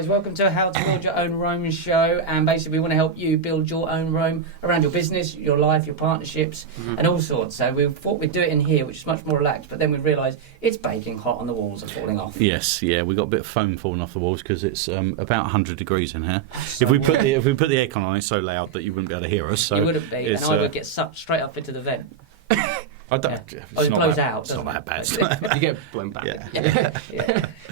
guys, welcome to How to Build Your Own Rome show, and basically we want to help you build your own Rome around your business, your life, your partnerships, and all sorts. So we thought we'd do it in here, which is much more relaxed, but then we realised it's baking hot and the walls are falling off. Yes, yeah, we got a bit of foam falling off the walls because it's about 100 degrees in here. So if we put the aircon on, it's so loud that you wouldn't be able to hear us. So you wouldn't be, and I would get sucked straight up into the vent. I don't. Yeah. It blows out. It's not that bad. You get blown back. Yeah.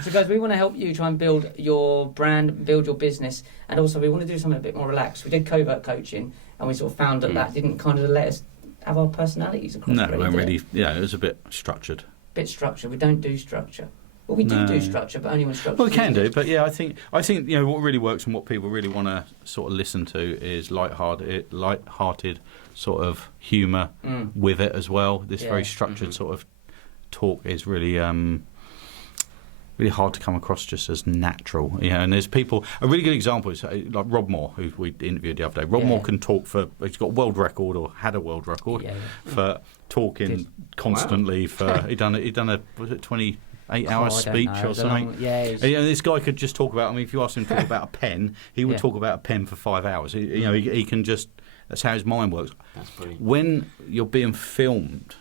So, guys, we want to help you try and build your brand, build your business, and also we want to do something a bit more relaxed. We did covert coaching, and we sort of found that didn't kind of let us have our personalities across. No, it really. Yeah, it was a bit structured. Bit structured. We don't do structure. Well, we do structure, but only when structure. Well, we can do, but yeah, I think what really works and what people really want to sort of listen to is light-hearted sort of humour with it as well. This very structured sort of talk is really really hard to come across just as natural. And there's people. A really good example is like Rob Moore, who we interviewed the other day. Rob Moore can talk he's got a world record or had a world record for talking constantly. He done a was it 28-hour speech or something. This guy could just talk about. I mean, if you asked him to talk about a pen, he would talk about a pen for 5 hours. He can just. That's how his mind works. That's brilliant. When you're being filmed,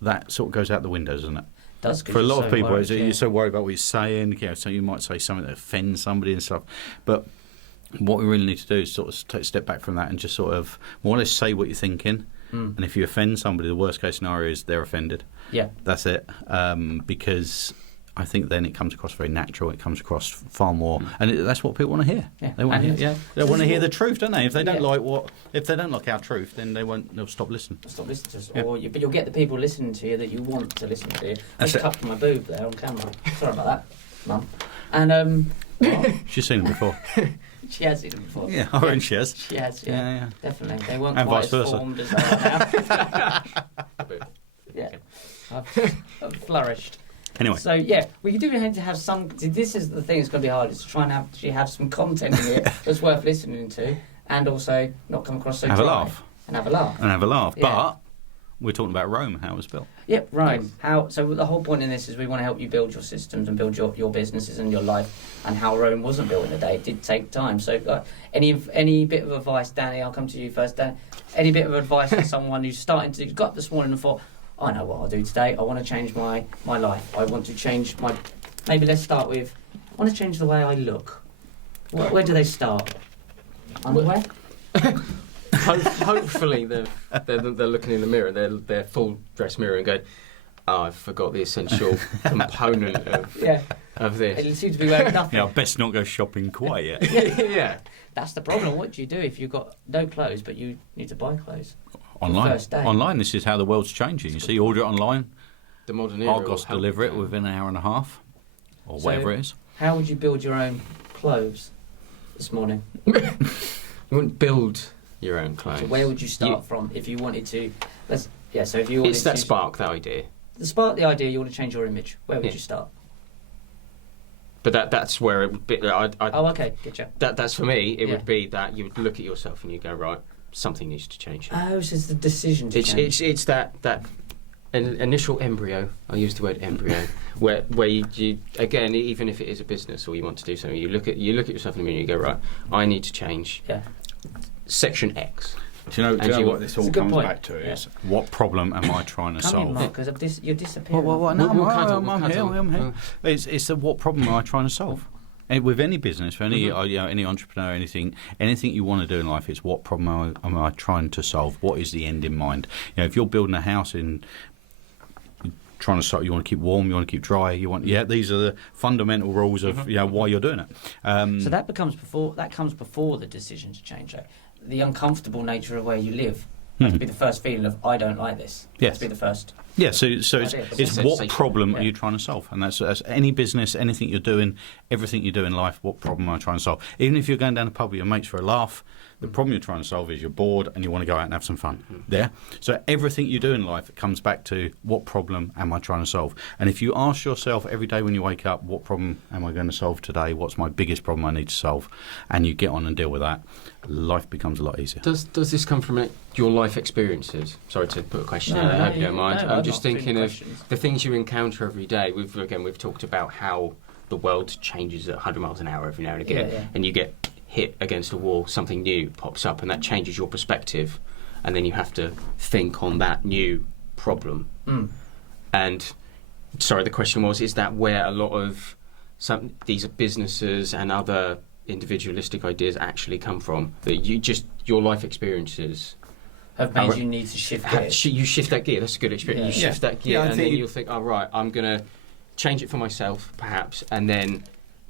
that sort of goes out the window, doesn't it? Does, for a lot of people, you're so worried about what you're saying. So you might say something that offends somebody and stuff. But what we really need to do is sort of take a step back from that and just sort of more or less say what you're thinking. And if you offend somebody, the worst case scenario is they're offended. Yeah, that's it. Because I think then it comes across very natural. It comes across far more, and that's what people want to hear. Yeah. They want to hear. They want to hear the truth, don't they? If they don't like our truth, then they'll stop listening. Stop listening to us, but you'll get the people listening to you that you want to listen to you. I just touched my boob there on camera. Sorry about that, Mum. And she's seen them before. She has seen them before. Yeah, I reckon she has. She has, yeah. Definitely. They weren't and quite vice as versa. formed as they are now. Yeah. I've flourished. Anyway. So, we do need to have some... This is the thing that's going to be hard, is to try and actually have some content in here that's worth listening to, and also not come across so dry. Have a laugh. And have a laugh. Yeah. But we're talking about Rome and how it was built. Yep, Rome. So the whole point in this is we want to help you build your systems and build your businesses and your life, and how Rome wasn't built in a day. It did take time. So any bit of advice, Danny, I'll come to you first, Dan. Any bit of advice for someone who's got up this morning and thought, I know what I'll do today. I want to change my life. I want to change maybe let's start with, I want to change the way I look. Where do they start? Underwear? Hopefully they're looking in the mirror, their full dress mirror, and going, "Oh, I forgot the essential component of this." It seems to be wearing nothing. Yeah, best not go shopping quite yet. Yeah. That's the problem. What do you do if you've got no clothes but you need to buy clothes? Online, this is how the world's changing. You see, you order it online, the modern era Argos deliver it within an hour and a half, or whatever it is. How would you build your own clothes this morning? You wouldn't build your own clothes. So where would you start from if you wanted to? So if you wanted it's that spark, that idea. The idea. You want to change your image. Where would you start? But that's where it would be. Okay, getcha. That's for me. It would be that you would look at yourself and you go, right, something needs to change here. Oh, so it's the decision to change. It's that initial embryo. I use the word embryo, where you again, even if it is a business or you want to do something, you look at yourself in the mirror and you go, right, I need to change. Yeah. Section X. Do you know what this all comes back to is? What problem am I trying to solve? Because you're disappearing. I'm here. It's what problem am I trying to solve? And with any business, for any any entrepreneur, anything you want to do in life, it's what problem am I trying to solve? What is the end in mind? If you're building a house trying to solve, you want to keep warm, you want to keep dry, these are the fundamental rules of why you're doing it. So that comes before the decision to change it. The uncomfortable nature of where you live has to be the first feeling of I don't like this. Yes. Has to be the first. Yeah, so it's what problem are you trying to solve? And that's any business, anything you're doing, everything you do in life, what problem am I trying to solve? Even if you're going down the pub with your mates for a laugh, the problem you're trying to solve is you're bored and you want to go out and have some fun. Yeah? So everything you do in life, it comes back to what problem am I trying to solve? And if you ask yourself every day when you wake up, what problem am I going to solve today? What's my biggest problem I need to solve? And you get on and deal with that, life becomes a lot easier. Does this come from your life experiences? Sorry to put a question in there, if you don't mind. I'm just thinking of the things you encounter every day. We've talked about how the world changes at 100 miles an hour every now and again, and you get hit against a wall, something new pops up, and that changes your perspective, and then you have to think on that new problem. And sorry, the question was, is that where a lot of these businesses and other individualistic ideas actually come from? That your life experiences have made you need to shift gears. You shift that gear. That's a good experience. You shift that gear, and then you'll think, oh, right, I'm going to change it for myself, perhaps, and then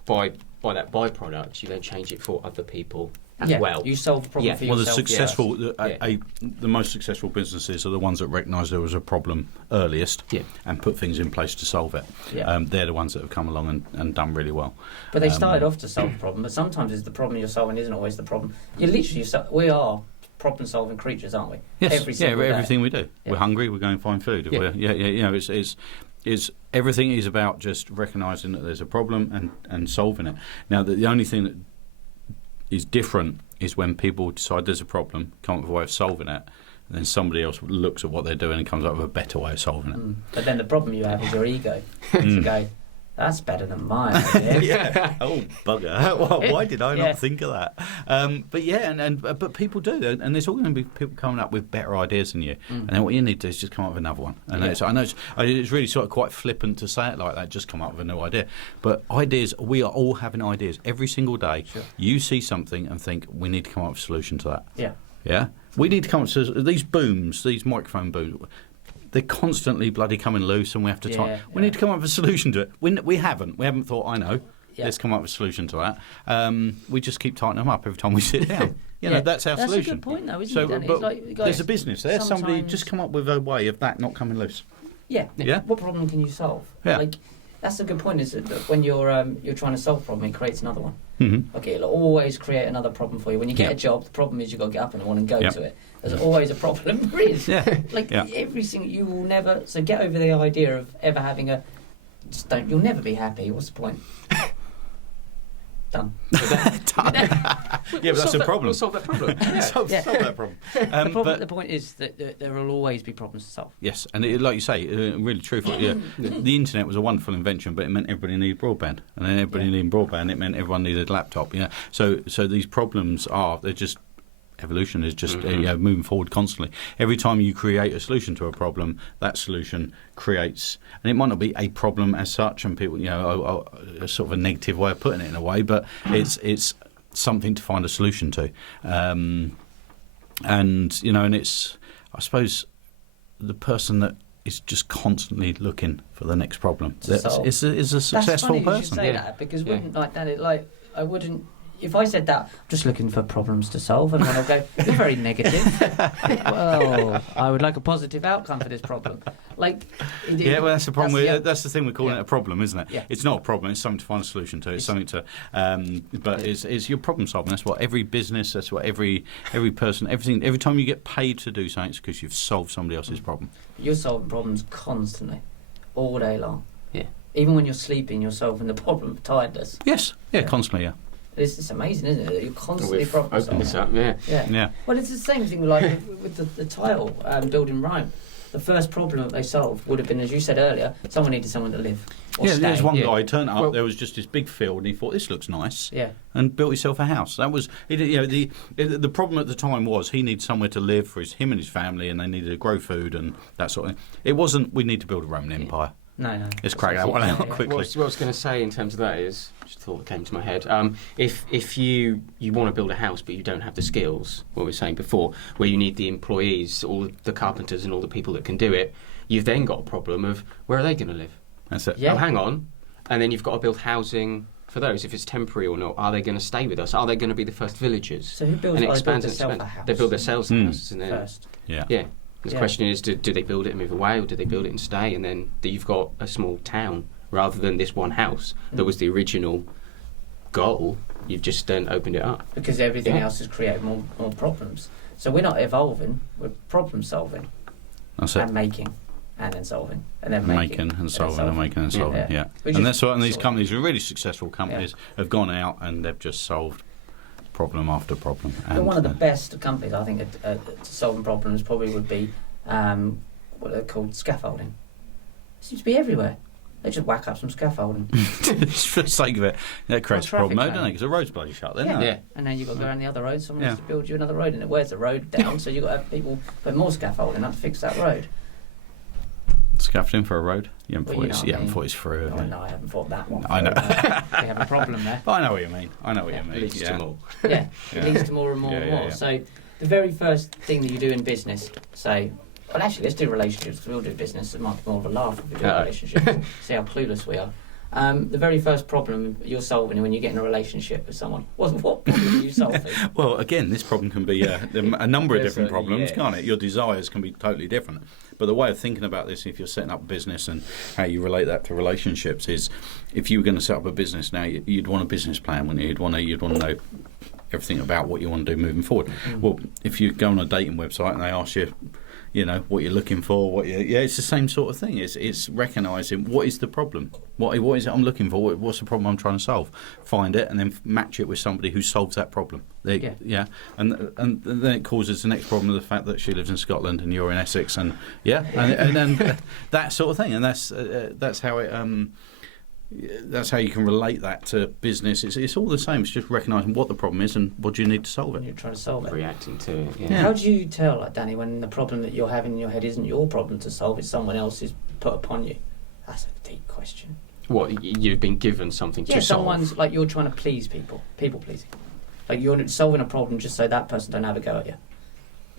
by that byproduct, you then change it for other people as well. You solve the problem for yourself. Well, the most successful businesses are the ones that recognise there was a problem earliest and put things in place to solve it. They're the ones that have come along and done really well. But they started off to solve the problem, but sometimes it's the problem you're solving isn't always the problem. We are problem-solving creatures, aren't we? Yes. Everything we do. We're hungry, we go and find food. It's everything is about just recognising that there's a problem and solving it. Now, the only thing that is different is when people decide there's a problem, come up with a way of solving it, and then somebody else looks at what they're doing and comes up with a better way of solving it. But then the problem you have is your ego. To go, that's better than mine. Oh, bugger. Why did I not think of that? But people do. And there's all going to be people coming up with better ideas than you. And then what you need to do is just come up with another one. And I know it's really sort of quite flippant to say it like that, just come up with a new idea. But ideas, we are all having ideas every single day. Sure. You see something and think, we need to come up with a solution to that. Yeah. We need to come up with these booms, these microphone booms. They're constantly bloody coming loose, and we have to we need to come up with a solution to it. We haven't thought, I know, let's come up with a solution to that. We just keep tightening them up every time we sit down. That's our solution. That's a good point, though, isn't it? But there's a business there. Somebody just come up with a way of that not coming loose. Yeah. What problem can you solve? That's a good point. Is that when you're trying to solve a problem, it creates another one. Okay, it'll always create another problem for you. When you get a job, the problem is you've got to get up in the morning and go to it. There's always a problem. There is. Every single, you will never. So get over the idea of ever having a. Just don't. You'll never be happy. What's the point? Done. But that's a problem. We'll solve that problem. solve that problem. The point is that there will always be problems to solve. Yes, and like you say, really truthful. The internet was a wonderful invention, but it meant everybody needed broadband, and then everybody needed broadband. It meant everyone needed a laptop. So these problems they're just. Evolution is just moving forward constantly. Every time you create a solution to a problem, that solution creates, and it might not be a problem as such, and people, a sort of a negative way of putting it in a way, but it's something to find a solution to, and it's, I suppose, the person that is just constantly looking for the next problem is a successful person. That's funny you should say that, because wouldn't like that. I wouldn't. If I said that, I'm just looking for problems to solve, everyone will go, you're very negative. Well, I would like a positive outcome for this problem. That's the problem. That's the thing we're calling it a problem, isn't it? It's not a problem. It's something to find a solution to. It's something to, but it's your problem solving. That's what every business. That's what every person. Everything. Every time you get paid to do something, it's because you've solved somebody else's problem. You're solving problems constantly, all day long. Yeah. Even when you're sleeping, you're solving the problem of tiredness. Yes. Yeah. Constantly. Yeah. It's amazing, isn't it? You're constantly problem solving. Open this up, yeah. Well, it's the same thing with the tile building Rome. The first problem that they solved would have been, as you said earlier, someone needed someone to live. There's one guy turned up. There was just this big field, and he thought, "This looks nice," and built himself a house. That was, the problem at the time was he needed somewhere to live for him and his family, and they needed to grow food and that sort of thing. It wasn't. We need to build a Roman Empire. No. Let's crack that one out quickly. What I was going to say in terms of that is, just a thought that came to my head. If you want to build a house but you don't have the skills, what we were saying before, where you need the employees, all the carpenters and all the people that can do it, you've then got a problem of where are they going to live? That's it. Oh, hang on. And then you've got to build housing for those, if it's temporary or not. Are they going to stay with us? Are they going to be the first villagers? So who builds? And it expands and expands. They build themselves a house and then first. Yeah. The question is, do they build it and move away, or do they build it and stay? And then you've got a small town rather than this one house that was the original goal. You've just then opened it up. Because everything else has created more problems. So we're not evolving, we're problem solving. That's it. And making, and then solving. And then making and solving and making and solving, yeah. And that's what, and these companies are really successful companies have gone out and they've just solved problem after problem. But one of the best companies, I think, at solving problems probably would be what they're called scaffolding. It seems to be everywhere. They just whack up some scaffolding. Just for the sake of it. That creates a problem, traffic doesn't it? Because the road's bloody shut then, Yeah. isn't it? Yeah. And then you've got to go around the other road. Someone Yeah. has to build you another road, and it wears the road down. So you've got to have people put more scaffolding up to fix that road. Scaffolding for a road? You haven't Well, thought you it's, know you what I haven't mean. thought it's through, have Oh, you? no, I haven't thought that one. I know. We have a problem there. But I know what you mean. I know what you mean. Leads to more. Yeah, Yeah. it leads to more and more and Yeah, yeah, more. yeah. So the very first thing that you do in business, say, well, actually, let's do relationships, because we'll do business. It might be more of a laugh if we do relationships. See how clueless we are. The very first problem you're solving when you get in a relationship with someone, what problem are you solving? Well, again, this problem can be a number of Yes, different problems, yeah. can't it? Your desires can be totally different. But the way of thinking about this, if you're setting up a business and how you relate that to relationships, is if you were going to set up a business now, you'd want a business plan, wouldn't you? You'd want to know everything about what you want to do moving forward. Well, if you go on a dating website and they ask you, you know, what you're looking for, it's the same sort of thing. It's recognising what is the problem, what is it I'm looking for, what's the problem I'm trying to solve, find it, and then match it with somebody who solves that problem. And then it causes the next problem of the fact that she lives in Scotland and you're in Essex, and and then that sort of thing, and that's how it. That's how you can relate that to business. It's all the same. It's just recognising what the problem is and what do you need to solve When it. you're trying to solve it. Reacting to it. Yeah. How do you tell, like Danny, when the problem that you're having in your head isn't your problem to solve, it's someone else's put upon you? That's a deep question. What, you've been given something to solve? Someone's like you're trying to please people pleasing. Like you're solving a problem just so that person don't have a go at you.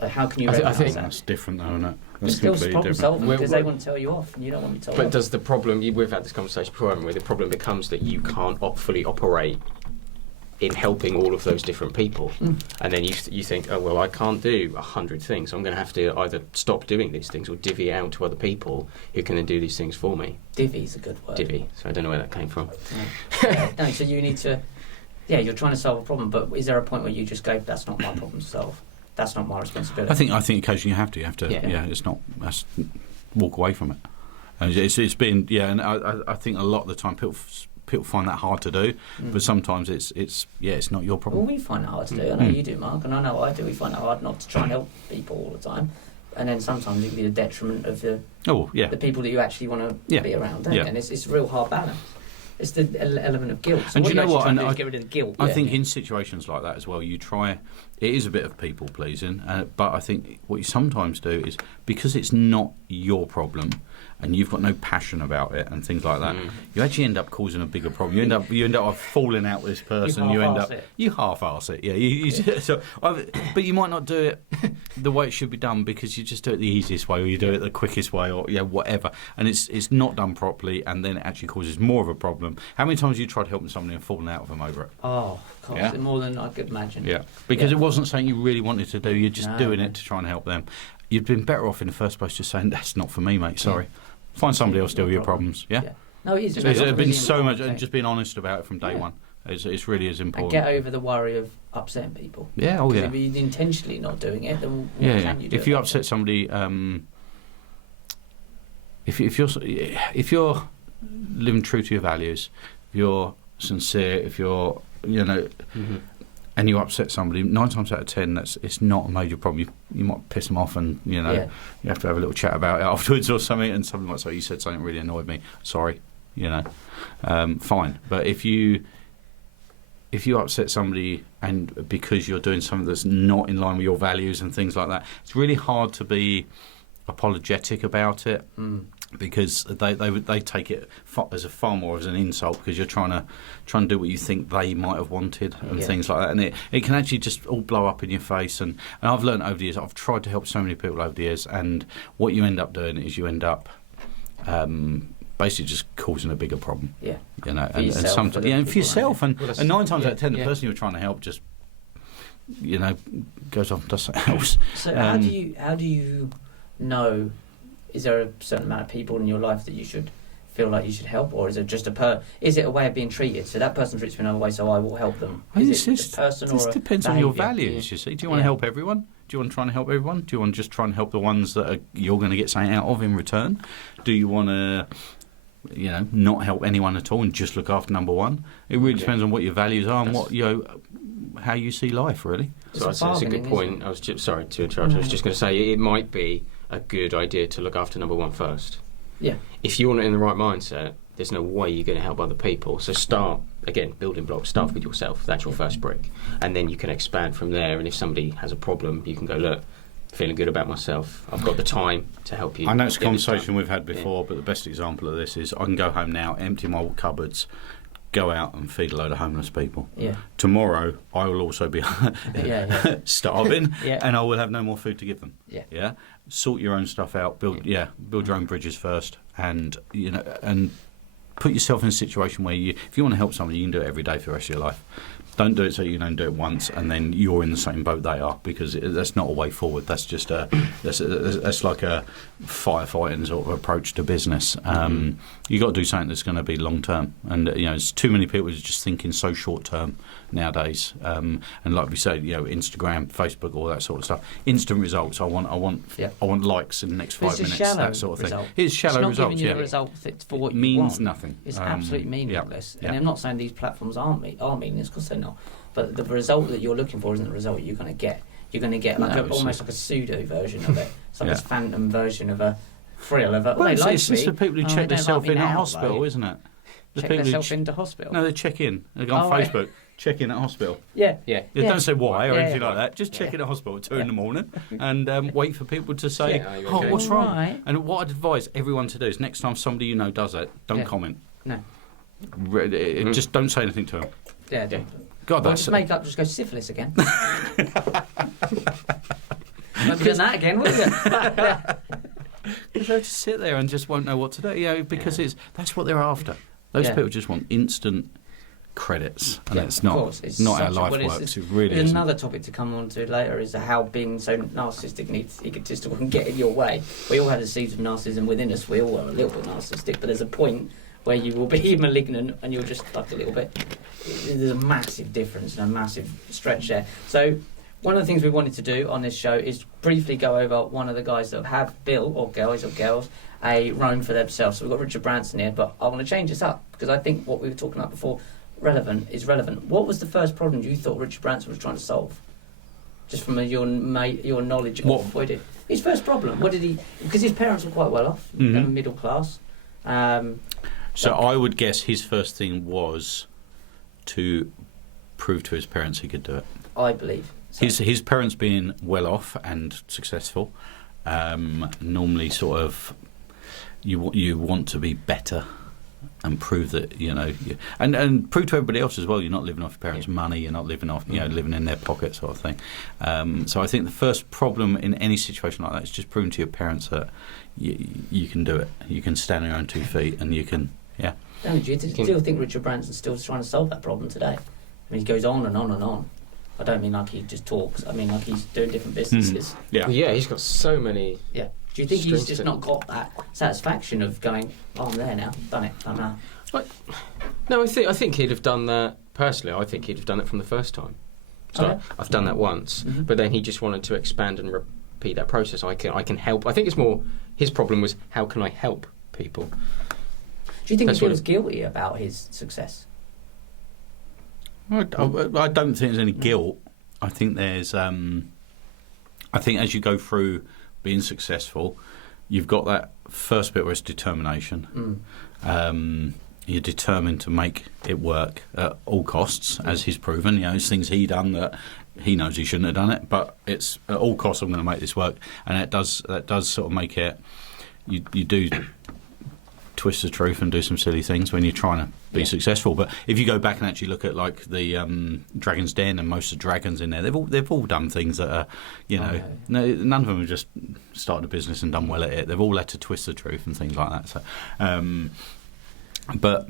Like how can you I recognise think that? That's different, though, isn't it? It's That's still completely problem different. solving because they Well, want to tell you off and you don't want to be told But off. does the problem, we've had this conversation before, haven't we? The problem becomes that you can't fully operate in helping all of those different people. And then you think, oh, well, I can't do 100 things. I'm going to have to either stop doing these things or divvy out to other people who can then do these things for me. Divvy's a good word. Divvy. So I don't know where that came from. No, so you need to, you're trying to solve a problem, but is there a point where you just go, that's not my problem to solve? That's not my responsibility. I think occasionally you have to. Yeah. It's not. Walk away from it. And it's been and I think a lot of the time people find that hard to do, but sometimes it's not your Well, problem. we find it hard to do. I know you do, Mark, and I know I do. We find it hard not to try and help people all the time, and then sometimes it can be the detriment of the people that you actually want to be around. Don't you? And it's a real hard balance. It's the element of guilt. So And what you know what? And And get rid of the guilt. I think in situations like that as well, you try. It is a bit of people pleasing, but I think what you sometimes do is because it's not your problem, and you've got no passion about it and things like that, you actually end up causing a bigger problem. You end up falling out with this person. You half-arse it. Yeah. But you might not do it the way it should be done because you just do it the easiest way, or you do it the quickest way, or whatever, and it's not done properly, and then it actually causes more of a problem. How many times have you tried helping somebody and fallen out of them over it? Oh, God, more than I could imagine. Yeah, because it wasn't something you really wanted to do. You're just doing it to try and help them. You'd been better off in the first place just saying, that's not for me, mate, sorry. Find somebody else to deal with your problems, yeah? No, it is. So there's been really so much, important and just being honest about it from day one. It's really as and important. get over the worry of upsetting people. Yeah, oh yeah. If you're intentionally not doing it, then what can you do? If you upset somebody, if you're living true to your values, if you're sincere, if you're, and you upset somebody, 9 times out of 10, it's not a major problem. You might piss them off, and you have to have a little chat about it afterwards or something. And something like, so you said something really annoyed me. Sorry, fine. But if you upset somebody and because you're doing something that's not in line with your values and things like that, it's really hard to be apologetic about it. Because they take it as a far more as an insult because you're trying to do what you think they might have wanted and things like that, and it can actually just all blow up in your face. And I've learned over the years, I've tried to help so many people over the years, and what you end up doing is you end up basically just causing a bigger problem. And sometimes for yourself, and 9 times out of 10 the person you're trying to help just goes off and does something else. So how do you know? Is there a certain amount of people in your life that you should feel like you should help, or is it just is it a way of being treated? So that person treats me another way, so I will help them. Is it a person or a depends on your behaviour? values. You see, do you want to help everyone? Do you want to try and help everyone? Do you want to just try and help the ones that you're going to get something out of in return? Do you want to, not help anyone at all and just look after number one? It really depends on what your values are and what how you see life, really. So that's a good point. I was just, sorry to interrupt. I was just going to say it might be a good idea to look after number one first. Yeah. If you're not in the right mindset, there's no way you're going to help other people. So start, again, building blocks, start with yourself. That's your first brick. And then you can expand from there. And if somebody has a problem, you can go, look, feeling good about myself. I've got the time to help you. I know it's a conversation we've had before, but the best example of this is I can go home now, empty my cupboards, go out and feed a load of homeless people. Yeah. Tomorrow, I will also be starving, and I will have no more food to give them. Yeah. Yeah. Sort your own stuff out. Build your own bridges first, and and put yourself in a situation where if you want to help somebody, you can do it every day for the rest of your life. Don't do it so you can only do it once and then you're in the same boat they are, because that's not a way forward. That's just that's like a firefighting sort of approach to business. You've got to do something that's going to be long term, and there's too many people just thinking so short term nowadays. And like we say, Instagram, Facebook, all that sort of stuff. Instant results. I want likes in the next 5 minutes. That sort of thing. It's shallow results. It's not giving you a result for what you means want. Nothing. It's absolutely meaningless. Yeah. And I'm not saying these platforms are meaningless, because they're not. But the result that you're looking for isn't the result you're going to get. You're going to get almost like a pseudo version of it. It's like this phantom version of a thrill of a. Well, it's the people who check themselves in at hospital, isn't it? Check themselves into hospital. No, they check in. They go on Facebook. Right. Check in at hospital. Yeah. Don't say why or anything like that. Just check in at hospital at 2 in the morning and wait for people to say, what's wrong? Right. And what I'd advise everyone to do is next time somebody you know does it, don't comment. No. Just don't say anything to them. Yeah. God, that's just make up. Just go syphilis again. Not doing that again, will you? Because they'll just sit there and just won't know what to do. Because that's what they're after. Those people just want instant credits, and it's not. It's not how life works. It really is. Another topic to come on to later is how being so narcissistic, egotistical, can get in your way. We all have the seeds of narcissism within us. We all are a little bit narcissistic, but there's a point where you will be malignant and you'll just stuck a little bit. There's a massive difference and a massive stretch there. So one of the things we wanted to do on this show is briefly go over one of the guys that have built, or girls, a Rome for themselves. So we've got Richard Branson here, but I want to change this up because I think what we were talking about before is relevant. What was the first problem you thought Richard Branson was trying to solve? Just from your knowledge of what did his first problem? What did he? Because his parents were quite well off, middle class. So I would guess his first thing was to prove to his parents he could do it. I believe so. His parents being well off and successful, normally sort of you want to be better and prove that and prove to everybody else as well you're not living off your parents' money, you're not living off living in their pocket sort of thing. So I think the first problem in any situation like that is just proving to your parents that you can do it, you can stand on your own 2 feet, and you can. Do you still think Richard Branson's still trying to solve that problem today? I mean, he goes on and on and on. I don't mean like he just talks. I mean like he's doing different businesses. He's got so many. Yeah. Do you think he's just not got that satisfaction of going, I'm there now, done it, done that? No, I think he'd have done that personally. I think he'd have done it from the first time. So I've done that once, but then he just wanted to expand and repeat that process. I can help. I think it's more his problem was how can I help people. Do you think he feels guilty about his success? I don't think there's any guilt. I think there's. I think as you go through being successful, you've got that first bit where it's determination. You're determined to make it work at all costs, as he's proven. There's things he done that he knows he shouldn't have done it, but it's at all costs I'm going to make this work, and that does sort of make it. You do twist the truth and do some silly things when you're trying to be successful. But if you go back and actually look at like the Dragon's Den and most of the dragons in there, they've all done things that are, none of them have just started a business and done well at it. They've all had to twist the truth and things like that. So, but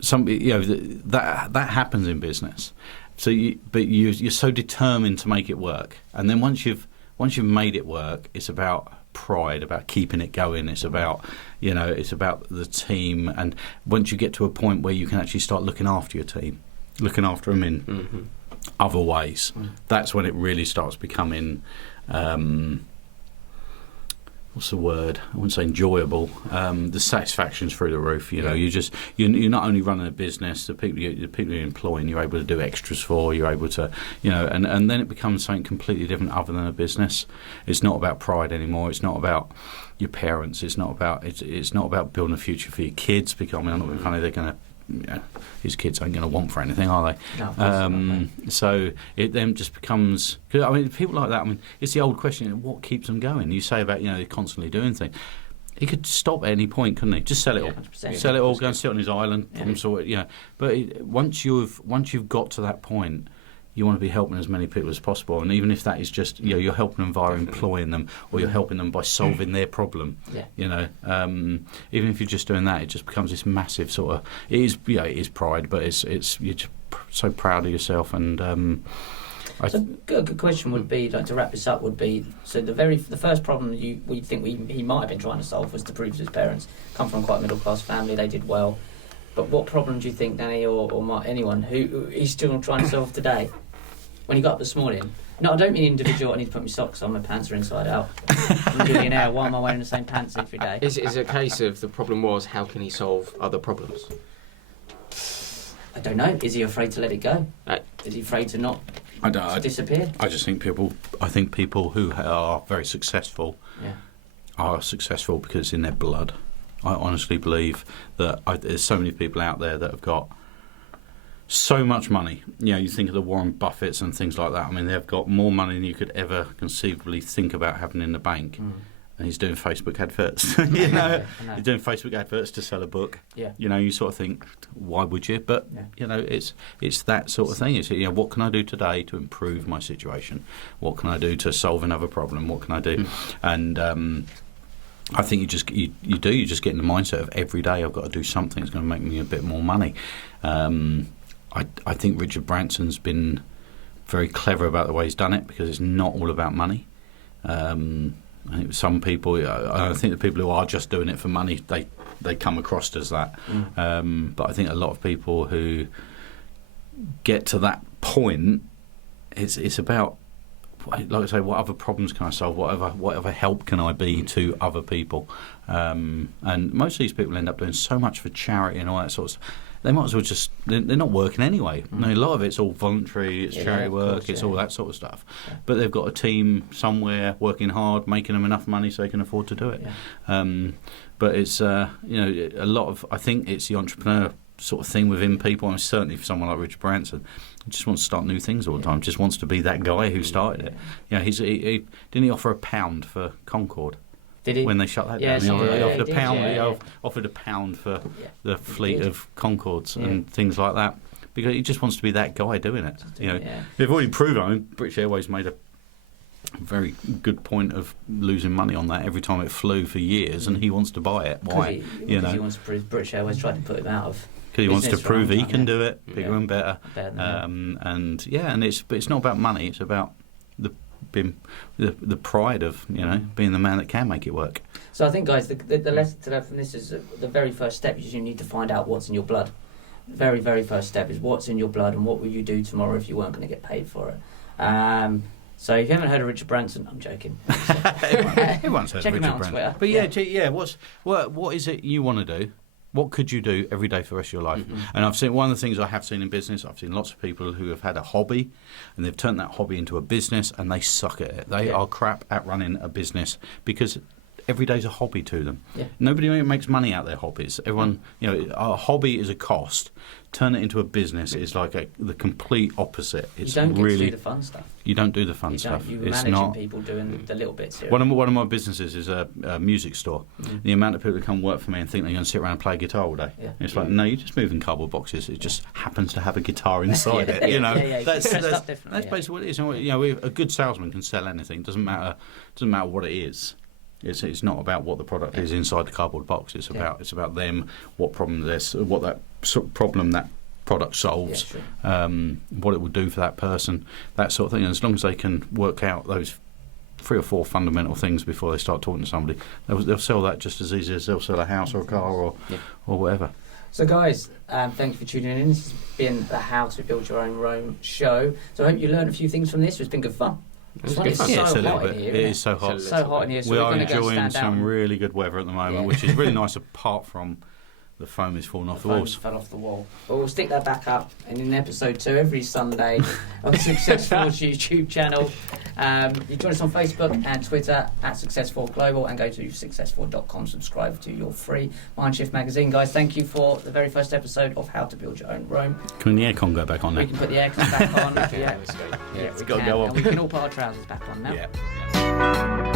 some that happens in business. So, you're so determined to make it work, and then once you've made it work, it's about pride, about keeping it going. It's about it's about the team, and once you get to a point where you can actually start looking after your team, looking after them in other ways, that's when it really starts becoming what's the word? I wouldn't say enjoyable. The satisfaction's through the roof. You know, you're not only running a business. The people you're employing, you're able to do extras for. You're able to, you know, and then it becomes something completely different other than a business. It's not about pride anymore. It's not about your parents. It's not about building a future for your kids. Because I mean, I'm not being funny. They're going to. His kids ain't going to want for anything, are they? No, of course not. So it then just becomes. Cause, I mean, people like that. I mean, it's the old question: what keeps them going? You say about they're constantly doing things. He could stop at any point, couldn't he? Just sell it all. 100%. Sell it all. Go and sit on his island. Problem sorted. But once you've got to that point, you want to be helping as many people as possible, and even if that is just you're helping them via employing them, or you're helping them by solving their problem. Even if you're just doing that, it just becomes this massive sort of. It is pride, but it's you're just so proud of yourself. And so a good question would be, like, to wrap this up, would be, so the first problem we think he might have been trying to solve was to prove to his parents, come from quite a middle class family, they did well. But what problem do you think, Danny or Mark, anyone who he's still trying to solve today? When he got up this morning, no, I don't mean individual. I need to put my socks on. My pants are inside out. I'm a billionaire. Why am I wearing the same pants every day? Is it a case of the problem was how can he solve other problems? I don't know. Is he afraid to let it go? Is he afraid to not disappear? I just think people who are very successful are successful because it's in their blood. I honestly believe that there's so many people out there that have got so much money. You think of the Warren Buffetts and things like that. I mean, they've got more money than you could ever conceivably think about having in the bank. And he's doing Facebook adverts. He's doing Facebook adverts to sell a book. You sort of think, why would you? But it's that sort of thing. It's what can I do today to improve my situation? What can I do to solve another problem? What can I do? And I think you just get in the mindset of every day I've got to do something that's going to make me a bit more money. I think Richard Branson's been very clever about the way he's done it, because it's not all about money. I think some people, I think the people who are just doing it for money, they come across as that. But I think a lot of people who get to that point, it's about, like I say, what other problems can I solve? Whatever help can I be to other people? And most of these people end up doing so much for charity and all that sort of stuff. They might as well they're not working anyway. I mean, a lot of it's all voluntary, it's charity work, it's all that sort of stuff. But they've got a team somewhere working hard, making them enough money so they can afford to do it. But it's, a lot of, I think it's the entrepreneur sort of thing within people, and certainly for someone like Richard Branson, he just wants to start new things all the time, just wants to be that guy who started it. He didn't he offer £1 for Concorde? Did he? When they shut that down, he offered a pound. He offered £1 for the fleet of Concordes and things like that, because he just wants to be that guy doing it. They've already proven. I mean, British Airways made a very good point of losing money on that every time it flew for years, and he wants to buy it. Why? Because he wants to prove British Airways tried to put him out of. Because he wants to prove he can do it bigger and better. And it's not about money. It's about the pride of being the man that can make it work. So I think, guys, the lesson to learn from this is the very first step is you need to find out what's in your blood. The very, very first step is what's in your blood, and what will you do tomorrow if you weren't going to get paid for it. So if you haven't heard of Richard Branson, I'm joking. Everyone's heard of Richard Branson. Twitter. But what is it you want to do? What could you do every day for the rest of your life? And I've seen, one of the things I have seen in business, I've seen lots of people who have had a hobby and they've turned that hobby into a business, and they suck at it. They are crap at running a business because every day's a hobby to them. Nobody makes money out of their hobbies. Everyone, a hobby is a cost. Turn it into a business is like the complete opposite. It's you don't get really, to do the fun stuff. You don't do the fun stuff. You're it's managing not people doing the little bits here. One of my businesses is a music store. The amount of people who come work for me and think they're going to sit around and play guitar all day. It's like, no, you're just moving cardboard boxes. It just happens to have a guitar inside it. That's basically what it is. A good salesman can sell anything. Doesn't matter what it is. It's not about what the product is inside the cardboard box. It's about them, what problem what that sort of problem that product solves, what it will do for that person, that sort of thing. And as long as they can work out those 3 or 4 fundamental things before they start talking to somebody, they'll sell that just as easy as they'll sell a house or a car or whatever. So guys, thank you for tuning in. This has been the How to Build Your Own Rome show. So I hope you learned a few things from this. It's been good fun. It was good fun. So it's a little hot in bit. here, It isn't is so hot. It's a so hot in here. So We we're are going to go enjoying stand out. some really good weather at the moment, Yeah. which is really nice apart from the foam is falling off the walls. Fell off the wall. But we'll stick that back up. And in episode 2, every Sunday on Successful's YouTube channel. You join us on Facebook and Twitter at Successful Global, and go to successful.com. Subscribe to your free Mindshift magazine, guys. Thank you for the very first episode of How to Build Your Own Rome. Can the aircon go back on now? We can put the aircon back on. Yeah, let's go. Yeah, It's we gotta can. go on. And we can all put our trousers back on now. Yeah.